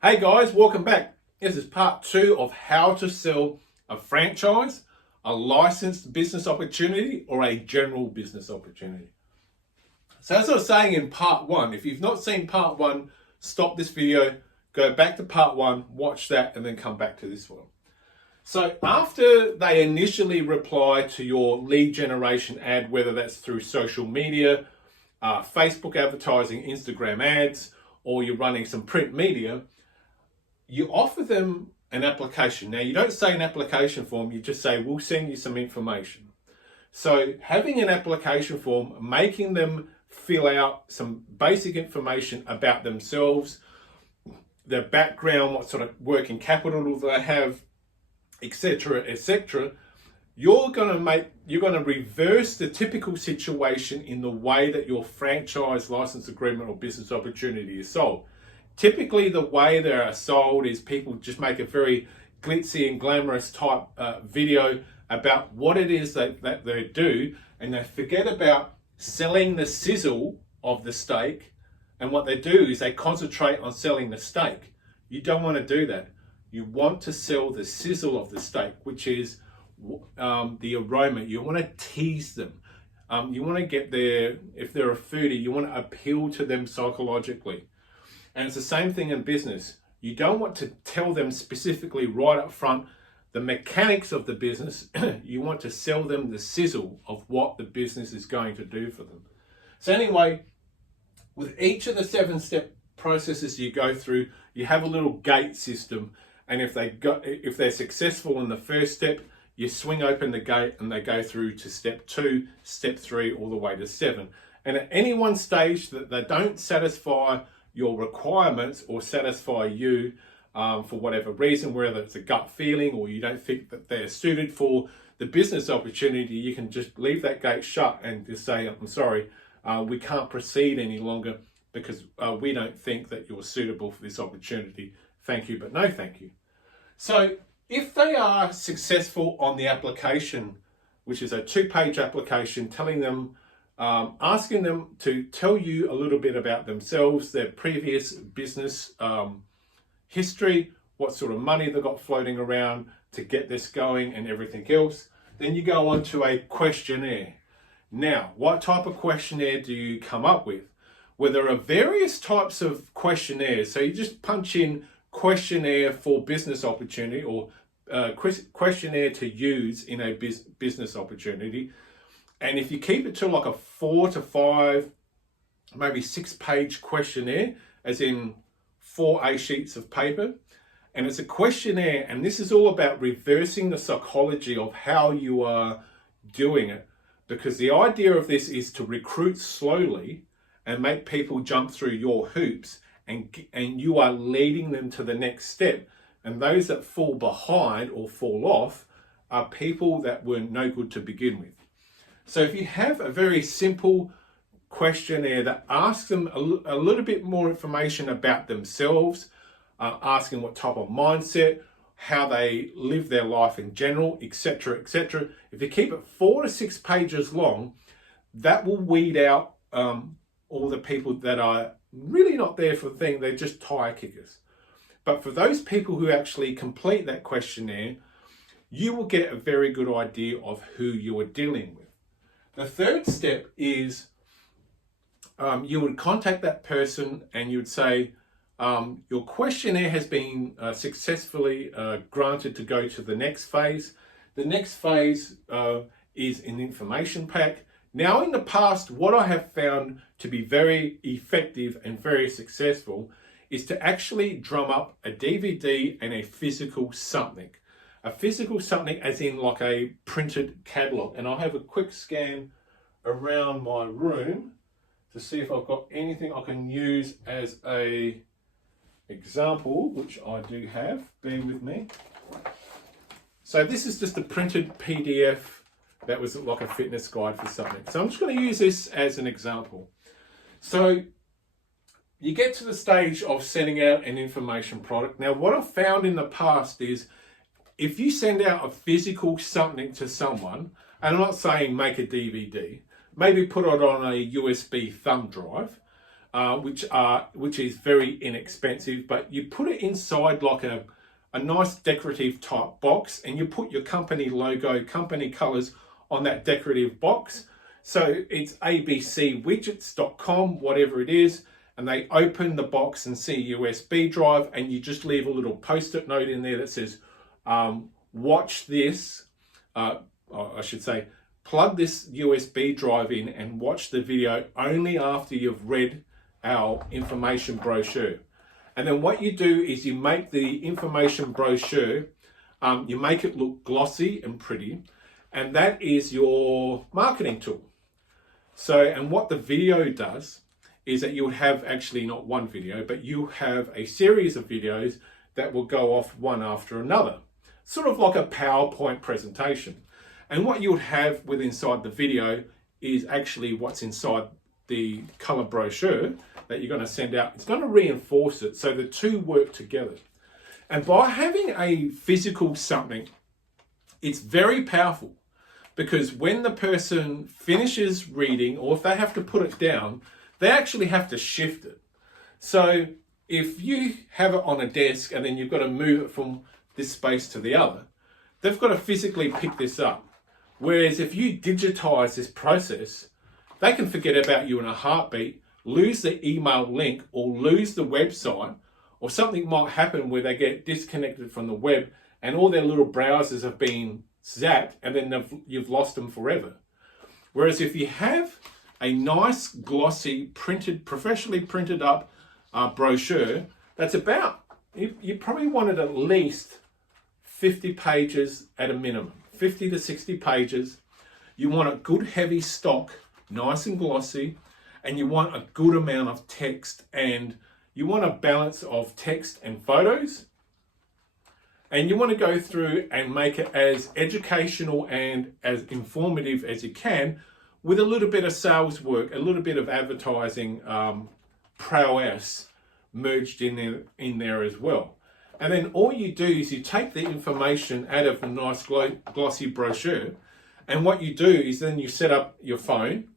Hey guys, welcome back. This is part 2 of how to sell a franchise, a licensed business opportunity, or a general business opportunity. So as I was saying in part 1, if you've not seen part 1, stop this video, go back to part 1, watch that, and then come back to this one. So after they initially reply to your lead generation ad, whether that's through social media, Facebook advertising, Instagram ads, or you're running some print media, you offer them an application. Now, you don't say an application form, you just say, we'll send you some information. So having an application form, making them fill out some basic information about themselves, their background, what sort of working capital they have, etc., etc., you're going to reverse the typical situation in the way that your franchise license agreement or business opportunity is sold. Typically, the way they are sold is people just make a very glitzy and glamorous type video about what it is that they do, and they forget about selling the sizzle of the steak. And what they do is they concentrate on selling the steak. You don't want to do that. You want to sell the sizzle of the steak, which is the aroma. You want to tease them. You want to get there, if they're a foodie, you want to appeal to them psychologically. And it's the same thing in business. You don't want to tell them specifically right up front the mechanics of the business. You want to sell them the sizzle of what the business is going to do for them. So anyway, with each of the 7-step processes you go through, you have a little gate system. And if they're successful in the first step, you swing open the gate and they go through to step 2, step 3, all the way to 7. And at any one stage that they don't satisfy your requirements or satisfy you for whatever reason, whether it's a gut feeling or you don't think that they're suited for the business opportunity, you can just leave that gate shut and just say, I'm sorry, we can't proceed any longer because we don't think that you're suitable for this opportunity. Thank you, but no thank you. So if they are successful on the application, which is a 2-page application telling them, asking them to tell you a little bit about themselves, their previous business history, what sort of money they've got floating around to get this going and everything else. Then you go on to a questionnaire. Now, what type of questionnaire do you come up with? Well, there are various types of questionnaires. So you just punch in questionnaire for business opportunity or questionnaire to use in a business opportunity. And if you keep it to like a 4 to 5, maybe 6-page questionnaire, as in 4 A sheets of paper, and it's a questionnaire, and this is all about reversing the psychology of how you are doing it, because the idea of this is to recruit slowly and make people jump through your hoops, and you are leading them to the next step. And those that fall behind or fall off are people that were no good to begin with. So if you have a very simple questionnaire that asks them a little bit more information about themselves, asking what type of mindset, how they live their life in general, etc., etc. If you keep it 4 to 6 pages long, that will weed out all the people that are really not there for the thing, they're just tire kickers. But for those people who actually complete that questionnaire, you will get a very good idea of who you are dealing with. The third step is you would contact that person and you would say, your questionnaire has been successfully granted to go to the next phase. The next phase is an information pack. Now, in the past, what I have found to be very effective and very successful is to actually drum up a DVD and a physical something. A physical something as in like a printed catalog. And I'll have a quick scan around my room to see if I've got anything I can use as a example, which I do have. Bear with me. So this is just a printed PDF that was like a fitness guide for something. So I'm just going to use this as an example. So you get to the stage of sending out an information product. Now, what I've found in the past is if you send out a physical something to someone, and I'm not saying make a DVD, maybe put it on a USB thumb drive, which is very inexpensive, but you put it inside like a nice decorative type box, and you put your company logo, company colors on that decorative box. So it's abcwidgets.com, whatever it is, and they open the box and see a USB drive, and you just leave a little post-it note in there that says, watch this, I should say, plug this USB drive in and watch the video only after you've read our information brochure. And then what you do is you make the information brochure, you make it look glossy and pretty, and that is your marketing tool. So, and what the video does is that you'll have actually not one video, but you have a series of videos that will go off one after another, sort of like a PowerPoint presentation. And what you'll have with inside the video is actually what's inside the color brochure that you're going to send out. It's going to reinforce it, so the two work together. And by having a physical something, it's very powerful, because when the person finishes reading, or if they have to put it down, they actually have to shift it. So if you have it on a desk and then you've got to move it from this space to the other, they've got to physically pick this up. Whereas if you digitize this process, they can forget about you in a heartbeat, lose the email link, or lose the website, or something might happen where they get disconnected from the web and all their little browsers have been zapped, and then you've lost them forever. Whereas if you have a nice glossy printed, professionally printed up brochure, that's about, you probably wanted at least 50 pages at a minimum, 50 to 60 pages. You want a good heavy stock, nice and glossy, and you want a good amount of text, and you want a balance of text and photos, and you want to go through and make it as educational and as informative as you can, with a little bit of sales work, a little bit of advertising prowess merged in there as well. And then all you do is you take the information out of a nice glossy brochure, and what you do is then you set up your phone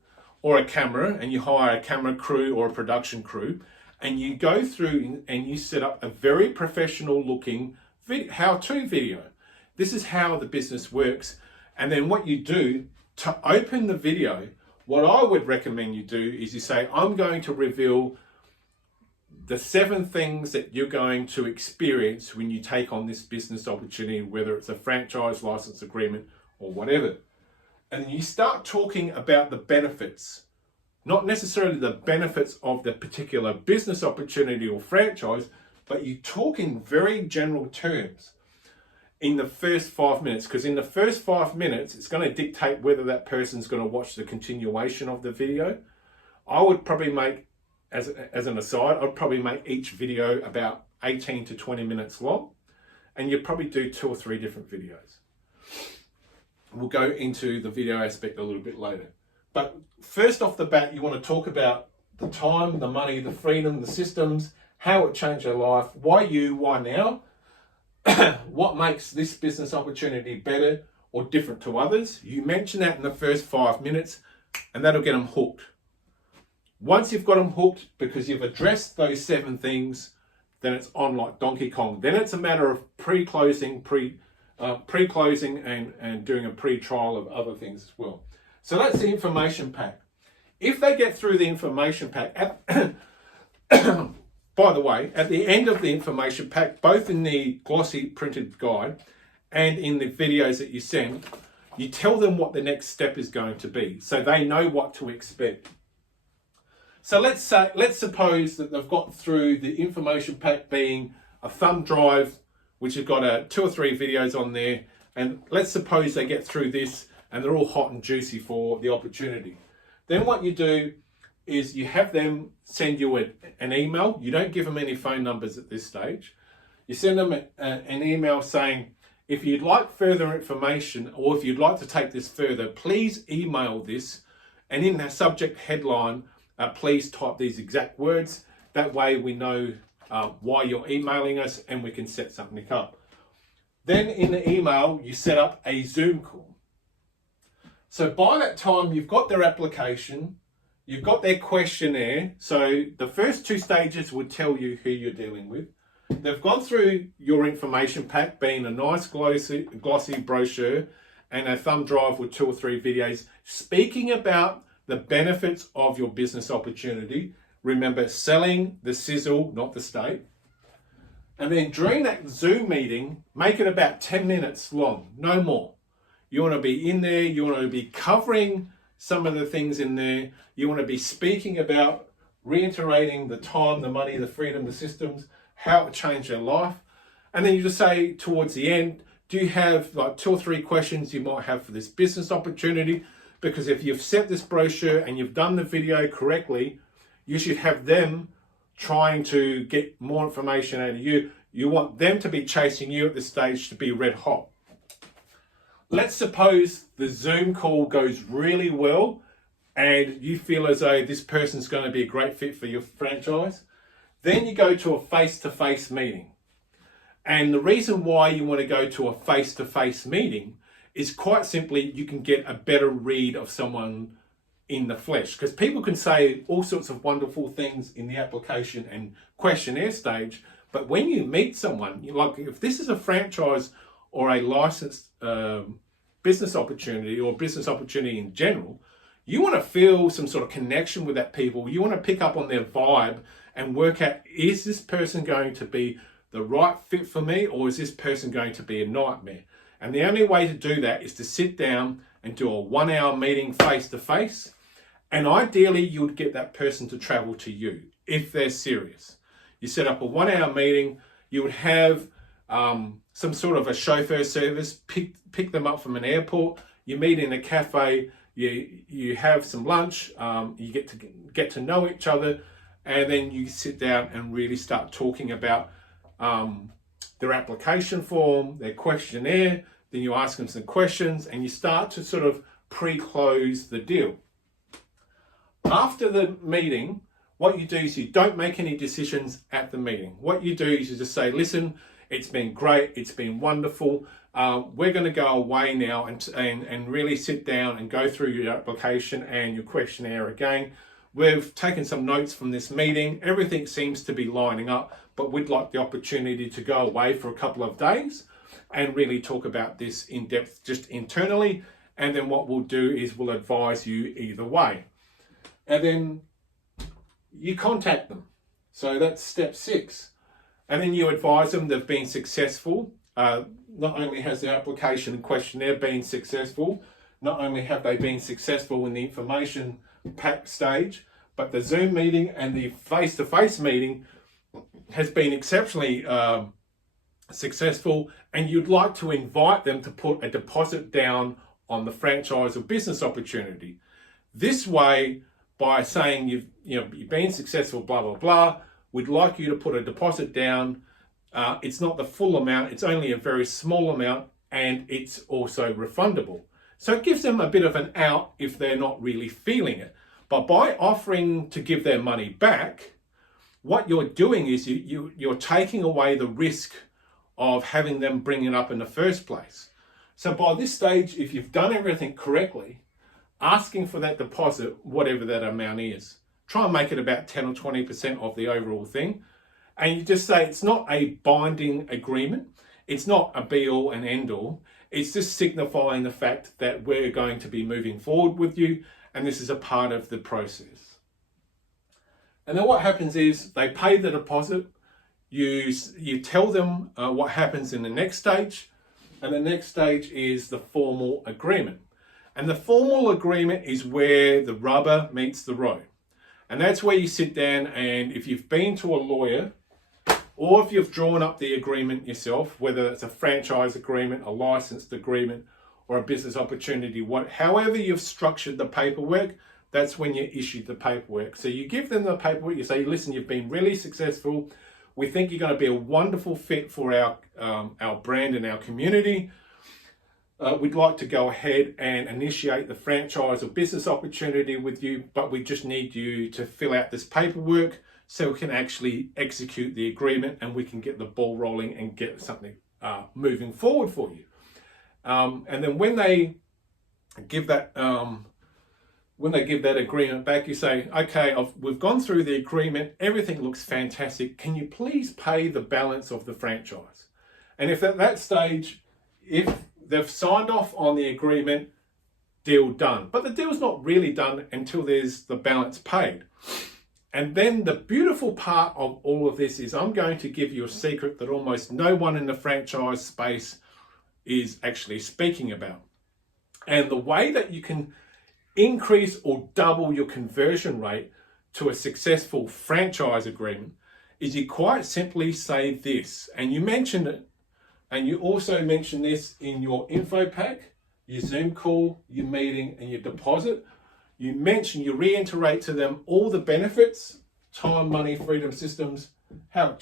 or a camera, and you hire a camera crew or a production crew, and you go through and you set up a very professional looking how-to video. This is how the business works. And then what you do to open the video, what I would recommend you do is you say, I'm going to reveal the 7 things that you're going to experience when you take on this business opportunity, whether it's a franchise license agreement or whatever. And you start talking about the benefits, not necessarily the benefits of the particular business opportunity or franchise, but you talk in very general terms in the first 5 minutes, because in the first 5 minutes, it's going to dictate whether that person's going to watch the continuation of the video. I would probably make, as an aside, I'd probably make each video about 18 to 20 minutes long, and you'd probably do 2 or 3 different videos. We'll go into the video aspect a little bit later. But first off the bat, you want to talk about the time, the money, the freedom, the systems, how it changed your life, why you, why now, what makes this business opportunity better or different to others. You mention that in the first 5 minutes, and that'll get them hooked. Once you've got them hooked because you've addressed those 7 things, then it's on like Donkey Kong. Then it's a matter of pre-closing and doing a pre-trial of other things as well. So that's the information pack. If they get through the information pack, by the way, at the end of the information pack, both in the glossy printed guide and in the videos that you send, you tell them what the next step is going to be, so they know what to expect. So let's suppose that they've got through the information pack being a thumb drive, which has got 2 or 3 videos on there, and let's suppose they get through this and they're all hot and juicy for the opportunity. Then what you do is you have them send you an email. You don't give them any phone numbers at this stage. You send them an email saying, if you'd like further information, or if you'd like to take this further, please email this, and in the subject headline, please type these exact words. That way we know why you're emailing us, and we can set something up. Then in the email, you set up a Zoom call. So by that time, you've got their application, You've got their questionnaire. So the first two stages would tell you who you're dealing with. They've gone through your information pack, being a nice glossy brochure and a thumb drive with 2 or 3 videos speaking about the benefits of your business opportunity. Remember, selling the sizzle, not the steak. And then during that Zoom meeting, make it about 10 minutes long, no more. You want to be in there, you want to be covering some of the things in there. You want to be speaking about reiterating the time, the money, the freedom, the systems, how it changed their life. And then you just say towards the end, do you have like 2 or 3 questions you might have for this business opportunity? Because if you've set this brochure and you've done the video correctly, you should have them trying to get more information out of you. You want them to be chasing you at this stage to be red hot. Let's suppose the Zoom call goes really well and you feel as though this person's going to be a great fit for your franchise. Then you go to a face-to-face meeting. And the reason why you want to go to a face-to-face meeting is quite simply you can get a better read of someone in the flesh. Because people can say all sorts of wonderful things in the application and questionnaire stage, but when you meet someone, like if this is a franchise or a licensed business opportunity or business opportunity in general, you want to feel some sort of connection with that people. You want to pick up on their vibe and work out, is this person going to be the right fit for me, or is this person going to be a nightmare? And the only way to do that is to sit down and do a 1-hour meeting face to face. And ideally, you would get that person to travel to you if they're serious. You set up a 1-hour meeting, you would have some sort of a chauffeur service, pick them up from an airport, you meet in a cafe, you have some lunch, you get to know each other, and then you sit down and really start talking about their application form, their questionnaire. Then you ask them some questions and you start to sort of pre-close the deal. After the meeting, what you do is you don't make any decisions at the meeting. What you do is you just say, listen, it's been great, it's been wonderful. We're going to go away now and really sit down and go through your application and your questionnaire again. We've taken some notes from this meeting. Everything seems to be lining up, but we'd like the opportunity to go away for a couple of days and really talk about this in depth just internally. And then what we'll do is we'll advise you either way. And then you contact them. So that's step 6. And then you advise them they've been successful. Not only has the application and questionnaire been successful, not only have they been successful in the information pack stage, but the Zoom meeting and the face-to-face meeting has been exceptionally successful, and you'd like to invite them to put a deposit down on the franchise or business opportunity. This way, by saying you've been successful, blah, blah, blah, we'd like you to put a deposit down. It's not the full amount, it's only a very small amount, and it's also refundable. So it gives them a bit of an out if they're not really feeling it. But by offering to give their money back, what you're doing is you're taking away the risk of having them bring it up in the first place. So by this stage, if you've done everything correctly, asking for that deposit, whatever that amount is, try and make it about 10 or 20% of the overall thing. And you just say it's not a binding agreement. It's not a be all and end all. It's just signifying the fact that we're going to be moving forward with you, and this is a part of the process. And then what happens is they pay the deposit. You tell them what happens in the next stage, and the next stage is the formal agreement. And the formal agreement is where the rubber meets the road. And that's where you sit down, and if you've been to a lawyer, or if you've drawn up the agreement yourself, whether it's a franchise agreement, a licensed agreement, or a business opportunity, however you've structured the paperwork, that's when you issue the paperwork. So you give them the paperwork, you say, listen, you've been really successful. We think you're going to be a wonderful fit for our brand and our community. We'd like to go ahead and initiate the franchise or business opportunity with you, but we just need you to fill out this paperwork so we can actually execute the agreement and we can get the ball rolling and get something moving forward for you. And then when they give that, when they give that agreement back, you say, okay, we've gone through the agreement, everything looks fantastic. Can you please pay the balance of the franchise? And if at that stage, if they've signed off on the agreement, deal done. But the deal's not really done until there's the balance paid. And then the beautiful part of all of this is I'm going to give you a secret that almost no one in the franchise space is actually speaking about. And the way that you can increase or double your conversion rate to a successful franchise agreement is you quite simply say this, and you mentioned it, and you also mentioned this in your info pack, your Zoom call, your meeting, and your deposit. You reiterate to them all the benefits, time, money, freedom, systems, how it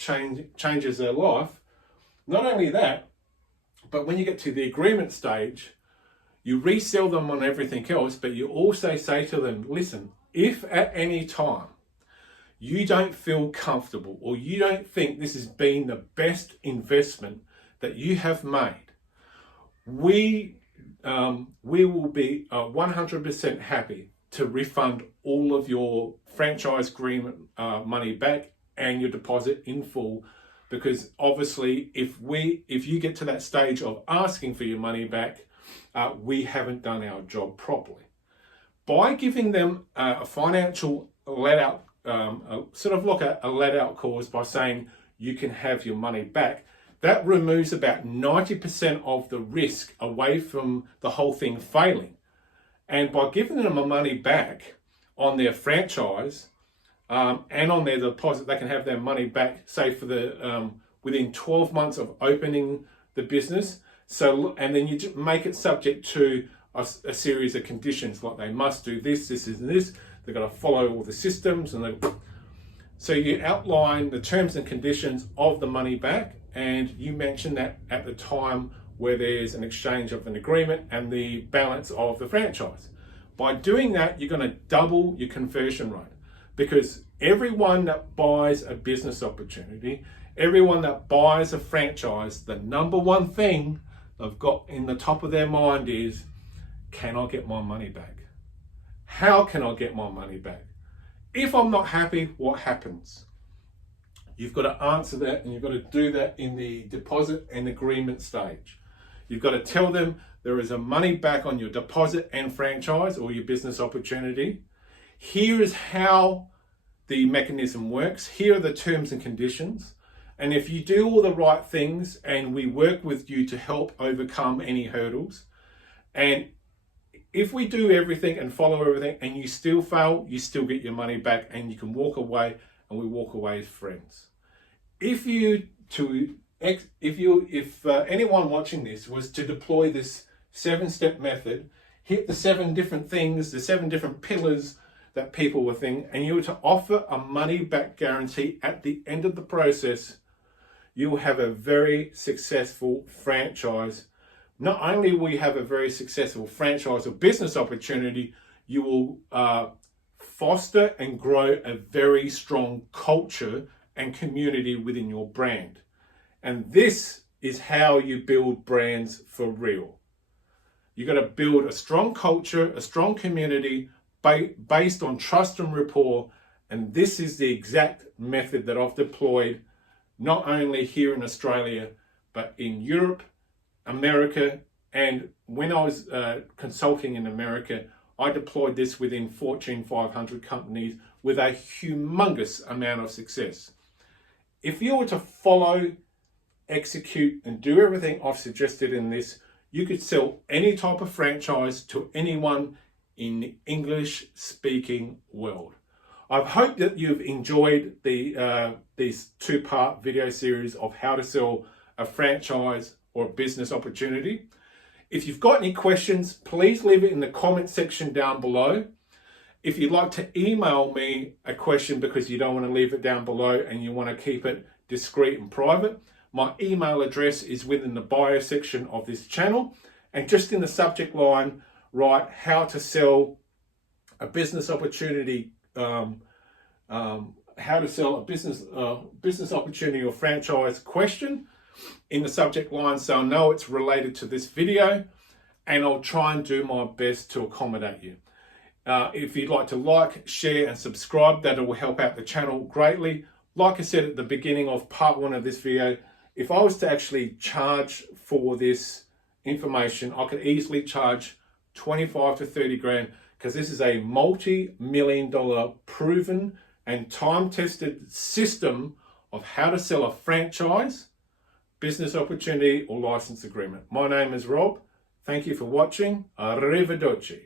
changes their life. Not only that, but when you get to the agreement stage, you resell them on everything else, but you also say to them, listen, if at any time you don't feel comfortable or you don't think this has been the best investment that you have made, we will be 100% happy to refund all of your franchise agreement money back and your deposit in full, because obviously if you get to that stage of asking for your money back, we haven't done our job properly. By giving them a financial let-out, sort of like a let-out clause by saying you can have your money back, that removes about 90% of the risk away from the whole thing failing. And by giving them the money back on their franchise and on their deposit, they can have their money back, say for the within 12 months of opening the business. So, and then you make it subject to a series of conditions, like they must do this, and this. They've got to follow all the systems, and so you outline the terms and conditions of the money back, and you mention that at the time where there's an exchange of an agreement and the balance of the franchise. By doing that, you're going to double your conversion rate, because everyone that buys a business opportunity, everyone that buys a franchise, the number one thing they've got in the top of their mind is, can I get my money back? How can I get my money back? If I'm not happy, what happens? You've got to answer that, and you've got to do that in the deposit and agreement stage. You've got to tell them there is a money back on your deposit and franchise or your business opportunity. Here is how the mechanism works. Here are the terms and conditions. And if you do all the right things and we work with you to help overcome any hurdles, and if we do everything and follow everything and you still fail, you still get your money back and you can walk away, and we walk away as friends. If anyone watching this was to deploy this 7-step method, hit the 7 different things, the 7 different pillars that people were thinking, and you were to offer a money back guarantee at the end of the process, you will have a very successful franchise. Not only will you have a very successful franchise or business opportunity, you will foster and grow a very strong culture and community within your brand. And this is how you build brands for real. You've got to build a strong culture, a strong community based on trust and rapport. And this is the exact method that I've deployed, not only here in Australia, but in Europe, America. And when I was consulting in America, I deployed this within Fortune 500 companies with a humongous amount of success. If you were to follow, execute, and do everything I've suggested in this, you could sell any type of franchise to anyone in the English-speaking world. I hope that you've enjoyed these 2-part video series of how to sell a franchise or a business opportunity. If you've got any questions, please leave it in the comment section down below. If you'd like to email me a question because you don't want to leave it down below and you want to keep it discreet and private, my email address is within the bio section of this channel. And just in the subject line, write how to sell a business opportunity, how to sell a business opportunity or franchise question in the subject line, so I know it's related to this video, and I'll try and do my best to accommodate you. If you'd like to like, share and subscribe, that will help out the channel greatly. Like I said at the beginning of part 1 of this video, if I was to actually charge for this information, I could easily charge 25 to 30 grand, because this is a multi-million-dollar proven and time-tested system of how to sell a franchise, business opportunity or license agreement. My name is Rob. Thank you for watching. Arrivederci.